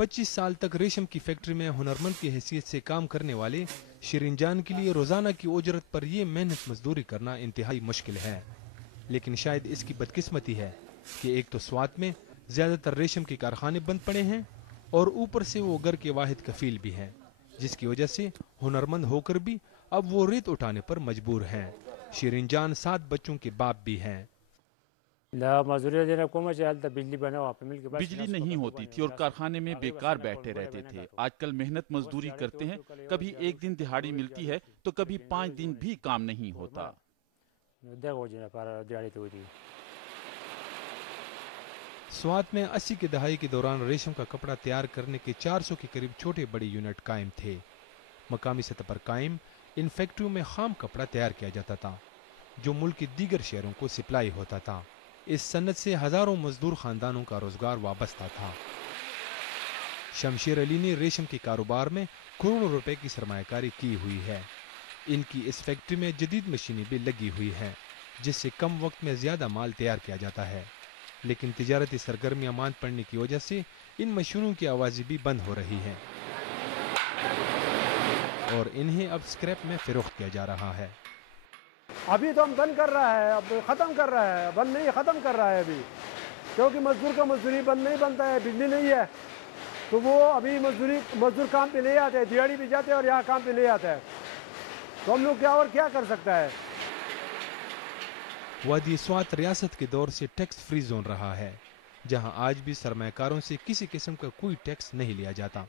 25 साल तक रेशम की फैक्ट्री में हुनरमंद की हैसियत से काम करने वाले शिरीन जान के लिए रोजाना की उजरत पर ये मेहनत मजदूरी करना इंतहाई मुश्किल है। लेकिन शायद इसकी बदकिस्मती है कि एक तो स्वात में ज्यादातर रेशम के कारखाने बंद पड़े हैं और ऊपर से वो घर के वाहिद कफील भी हैं, जिसकी वजह से हुनरमंद होकर भी अब वो रेत उठाने पर मजबूर हैं। शिरीन जान 7 बच्चों के बाप भी हैं। बिजली नहीं होती थी और कारखाने में बेकार बैठे रहते थे। आजकल मेहनत मजदूरी करते हैं, कभी एक दिन दिहाड़ी मिलती है तो कभी 5 दिन भी काम नहीं होता। स्वात में 80 की दहाई के दौरान रेशम का कपड़ा तैयार करने के 400 के करीब छोटे बड़े यूनिट कायम थे। मकामी सतह पर कायम इन फैक्ट्रियों में खाम कपड़ा तैयार किया जाता था जो मुल्क के दीगर शहरों को सप्लाई होता था। इस सनत से हजारों मजदूर खानदानों का रोजगार वाबस्ता था। शमशेर अली ने रेशम के कारोबार में करोड़ों रुपए की सरमायाकारी की हुई है। इनकी इस फैक्ट्री में जदीद मशीनें भी लगी हुई हैं, जिससे कम वक्त में ज्यादा माल तैयार किया जाता है। लेकिन तिजारती सरगर्मियां मांद पड़ने की वजह से इन मशीनों की आवाज़ें भी बंद हो रही हैं और इन्हें अब स्क्रैप में फरोख्त किया जा रहा है। अभी तो हम बंद कर रहा है, अब ख़त्म कर रहा है, बंद नहीं ख़त्म कर रहा है अभी, क्योंकि मजदूर का मजदूरी बंद नहीं बनता है, बिजली नहीं है तो वो अभी मजदूर काम पे नहीं आते हैं, दिहाड़ी भी जाते हैं और यहाँ काम पे नहीं आता है, तो हम लोग क्या कर सकता है। वादी स्वात रियासत के दौर से टैक्स फ्री जोन रहा है, जहां आज भी सरमायाकारों से किसी किस्म का कोई टैक्स नहीं लिया जाता।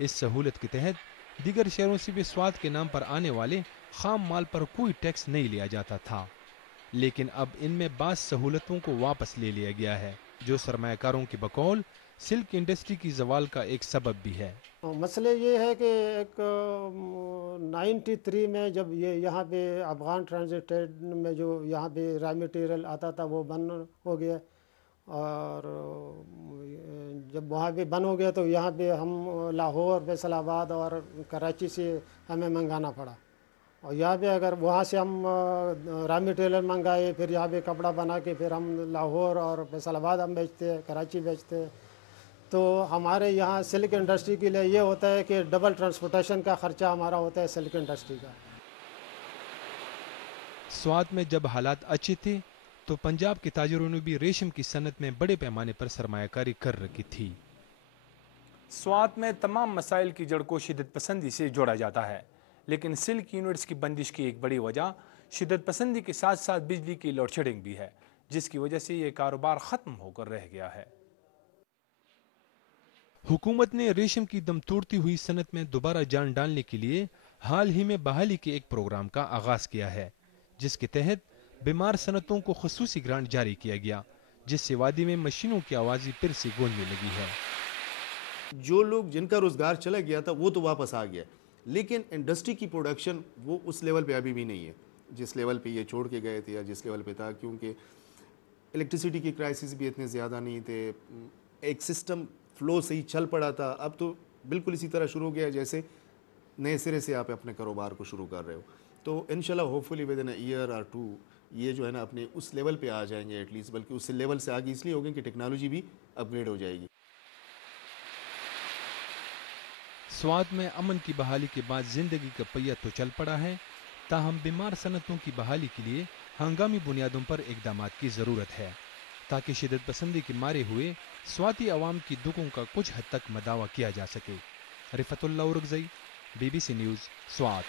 इस सहूलत के तहत दीगर शहरों से भी स्वात के नाम पर आने वाले खाम माल पर कोई टैक्स नहीं लिया जाता था, लेकिन अब इनमें बास सहूलतों को वापस ले लिया गया है, जो सरमायाकारों की बकौल सिल्क इंडस्ट्री की जवाल का एक सबब भी है। मसले ये है कि एक 93 में जब ये यहाँ पे अफगान ट्रांजिट ट्रेड में जो यहाँ पे रॉ मटेरियल आता था वो बंद हो गया, और जब वहाँ पे बंद हो गया तो यहाँ पे हम लाहौर, फैसलाबाद और कराची से हमें मंगाना पड़ा, और यहाँ पे अगर वहाँ से हम रॉ मटेरियल मंगाए, फिर यहाँ पे कपड़ा बना के फिर हम लाहौर और फैसलाबाद हम बेचते हैं, कराची बेचते हैं, तो हमारे यहाँ सिल्क इंडस्ट्री के लिए ये होता है कि डबल ट्रांसपोर्टेशन का खर्चा हमारा होता है सिल्क इंडस्ट्री का। स्वात में जब हालात अच्छे थे तो पंजाब के ताजिरों ने भी रेशम की सनत में बड़े पैमाने पर सरमायाकारी कर रखी थी। स्वात में तमाम मसाइल की जड़ को शिद्दत पसंदी से जोड़ा जाता है, लेकिन सिल्क यूनिट्स की बंदिश की एक बड़ी वजह शिद्दत पसंदी के साथ साथ बिजली की लोड शेडिंग भी है, जिसकी वजह से ये कारोबार खत्म होकर रह गया है। हुकूमत ने रेशम की दम तोड़ती हुई सनत में दोबारा जान डालने के लिए हाल ही में बहाली के एक प्रोग्राम का आगाज किया है, जिसके तहत बीमार सनतों को खसूसी ग्रांट जारी किया गया, जिससे वादी में मशीनों की आवाज़ें फिर से गूंजने लगी है। जो लोग जिनका रोजगार चला गया था वो तो वापस आ गया, लेकिन इंडस्ट्री की प्रोडक्शन वो उस लेवल पे अभी भी नहीं है जिस लेवल पे ये छोड़ के गए थे या जिस लेवल पे था, क्योंकि इलेक्ट्रिसिटी की क्राइसिस भी इतने ज़्यादा नहीं थे, एक सिस्टम फ्लो से ही चल पड़ा था। अब तो बिल्कुल इसी तरह शुरू हो गया जैसे नए सिरे से आप अपने कारोबार को शुरू कर रहे हो। तो इंशाल्लाह hopefully with in a year और 2 ये जो है ना अपने उस लेवल पे आ जाएंगे एटलीस्ट, बल्कि उस लेवल से आगे इसलिए होंगे कि टेक्नोलॉजी भी अपग्रेड हो जाएगी। स्वात में अमन की बहाली के बाद जिंदगी का पहिया तो चल पड़ा है, ताहम बीमार सनतों की बहाली के लिए हंगामी बुनियादों पर इकदामात की ज़रूरत है, ताकि शिद्दत पसंदी के मारे हुए स्वाती अवाम की दुखों का कुछ हद तक मदावा किया जा सके। रिफतुल्लाह उरगज़ई, BBC न्यूज़, स्वात।